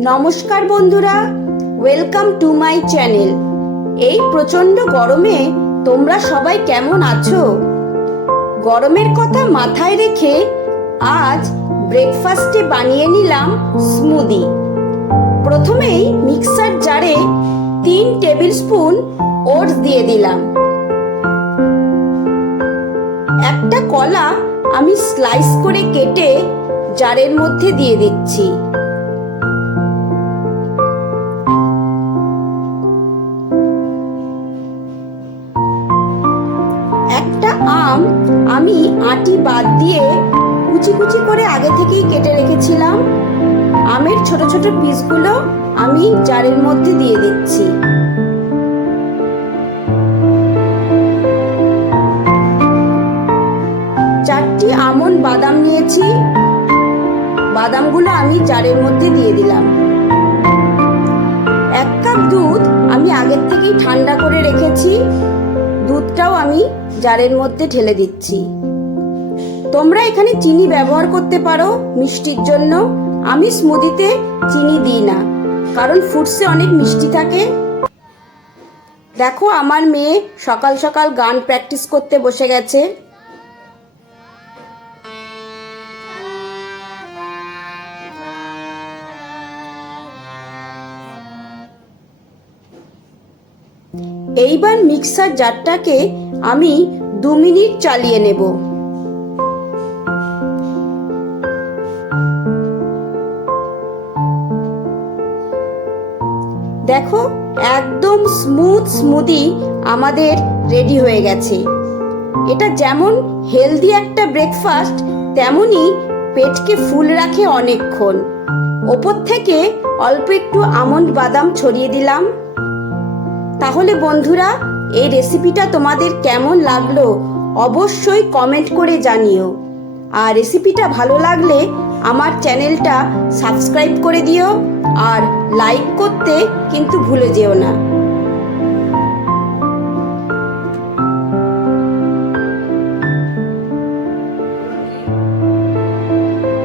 নমস্কার বন্ধুরা, welcome to my channel. এই প্রচন্ড গরমে তোমরা সবাই কেমন আছো? গরমের কথা মাথায় রেখে আজ ব্রেকফাস্টে বানিয়ে নিলাম স্মুদি। প্রথমেই মিক্সার জারে 3 টেবিল স্পুন ওটস দিয়ে দিলাম। একটা কলা আমি স্লাইস করে কেটে জারের মধ্যে দিয়ে দিচ্ছি। একটা আম আমি আটি বাদ দিয়ে কুচি কুচি করে আগে থেকেই কেটে রেখেছিলাম। আমের ছোট ছোট পিসগুলো আমি জারের মধ্যে দিয়ে দিচ্ছি। চারটি আমন্ড বাদাম নিয়েছি, বাদামগুলো আমি জারের মধ্যে দিয়ে দিলাম। 1 কাপ দুধ আমি আগের থেকেই ঠান্ডা করে রেখেছি, দুধটাও আমি জারের মধ্যে ঢেলে দিচ্ছি। তোমরা এখানে চিনি ব্যবহার করতে পারো মিষ্টির জন্য। আমি স্মুদিতে চিনি দিই না, কারণ ফ্রুটসে অনেক মিষ্টি থাকে। দেখো, আমার মেয়ে সকাল সকাল গান প্র্যাকটিস করতে বসে গেছে। এইবার মিক্সার জারটাকে আমি 2 মিনিট চালিয়ে নেব। দেখো, একদম স্মুথ স্মুদি আমাদের রেডি হয়ে গেছে। এটা যেমন হেলদি একটা ব্রেকফাস্ট, তেমনি পেটকে ফুল রাখে অনেকক্ষণ। ওপর থেকে অল্প একটু আমন্ড বাদাম ছড়িয়ে দিলাম। তাহলে বন্ধুরা, এই রেসিপিটা তোমাদের কেমন লাগলো অবশ্যই কমেন্ট করে জানিও। আর রেসিপিটা ভালো লাগলে আমার চ্যানেলটা সাবস্ক্রাইব করে দিও, আর লাইক করতে কিন্তু ভুলে যেও না।